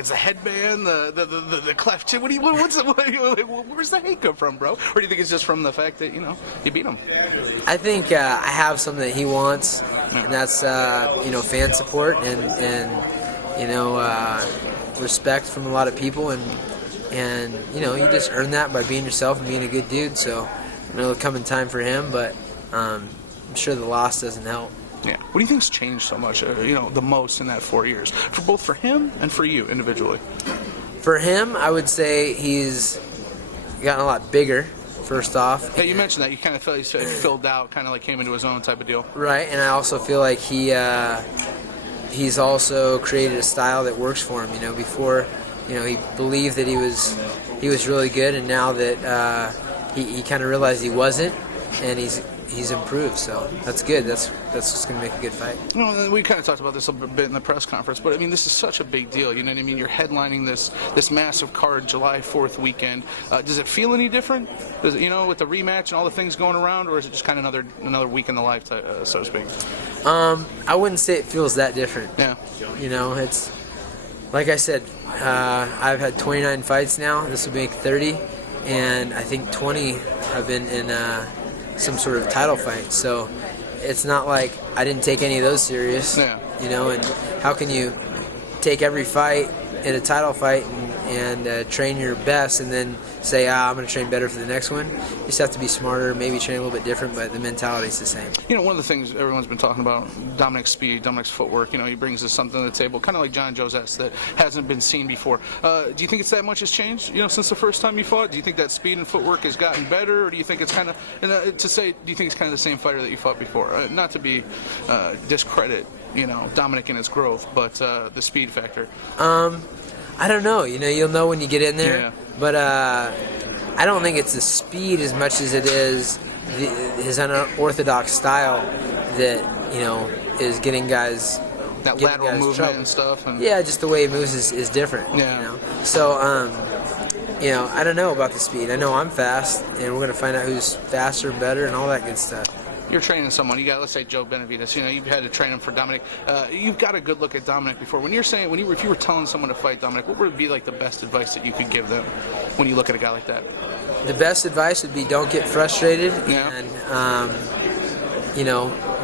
it's the headband, the cleft chin? Where's the hate come from, bro? Or do you think it's just from the fact that, you beat him? I think I have something that he wants, and that's, fan support and respect from a lot of people, and you just earn that by being yourself and being a good dude. So it'll come in time for him, but I'm sure the loss doesn't help. Yeah. What do you think's changed so much, the most in that 4 years, for both for him and for you individually? For him, I would say he's gotten a lot bigger. First off, yeah, you mentioned that you kind of felt he's filled out, kind of like came into his own type of deal. Right, and I also feel like he's also created a style that works for him. Before, he believed that he was really good, and now that he kind of realized he wasn't, and he's improved. So that's good. That's just going to make a good fight. We kind of talked about this a bit in the press conference, but I mean, this is such a big deal. You know what I mean? You're headlining this massive card July 4th weekend. Does it feel any different? Does it, with the rematch and all the things going around, or is it just kind of another week in the life, so to speak? I wouldn't say it feels that different. Yeah. It's like I said. I've had 29 fights now. This will make 30, and I think 20 have been in some sort of title fight. So it's not like I didn't take any of those serious. Yeah. And how can you take every fight in a title fight and train your best and then say, I'm going to train better for the next one? You just have to be smarter, maybe train a little bit different, but the mentality's the same. One of the things everyone's been talking about, Dominick's speed, Dominick's footwork, he brings us something to the table, kind of like John Joseph, that hasn't been seen before. Do you think it's that much has changed, since the first time you fought? Do you think that speed and footwork has gotten better, or do you think it's kind of, do you think it's kind of the same fighter that you fought before? Not to be discredit, Dominick and his growth, but the speed factor. I don't know. You'll know when you get in there. Yeah. But I don't think it's the speed as much as it is his unorthodox style that is getting guys that lateral movement trouble. And stuff. And yeah, just the way he moves is different. Yeah. So I don't know about the speed. I know I'm fast, and we're gonna find out who's faster, better, and all that good stuff. You're training someone. You got, let's say, Joe Benavidez. You've had to train him for Dominick. You've got a good look at Dominick before. When you're saying, if you were telling someone to fight Dominick, what would be like the best advice that you could give them when you look at a guy like that? The best advice would be don't get frustrated, and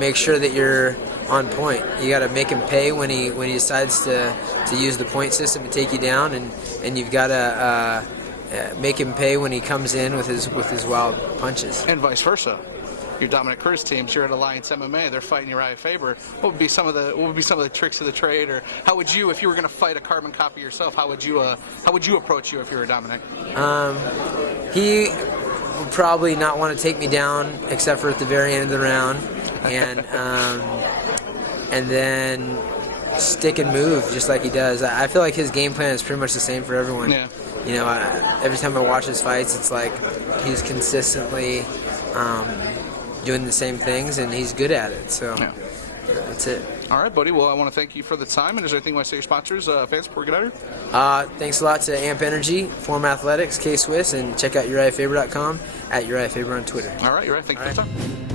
make sure that you're on point. You got to make him pay when he decides to use the point system to take you down, and you've got to make him pay when he comes in with his wild punches. And vice versa. Your Dominick Cruz teams, you're at Alliance MMA, they're fighting Uriah Faber. What would be some of the tricks of the trade, or how would you, if you were going to fight a carbon copy yourself, how would you approach you if you were Dominick? He would probably not want to take me down except for at the very end of the round, and then stick and move just like he does. I feel like his game plan is pretty much the same for everyone. Yeah. Every time I watch his fights, it's like he's consistently doing the same things, and he's good at it. So that's it. All right, buddy. Well, I want to thank you for the time. And is there anything you want to say to your sponsors, fans, before we get out of here? Thanks a lot to Amp Energy, Form Athletics, K-Swiss, and check out UriahFaber.com, at Uriah Faber on Twitter. All right, Uriah. Thank you for the time.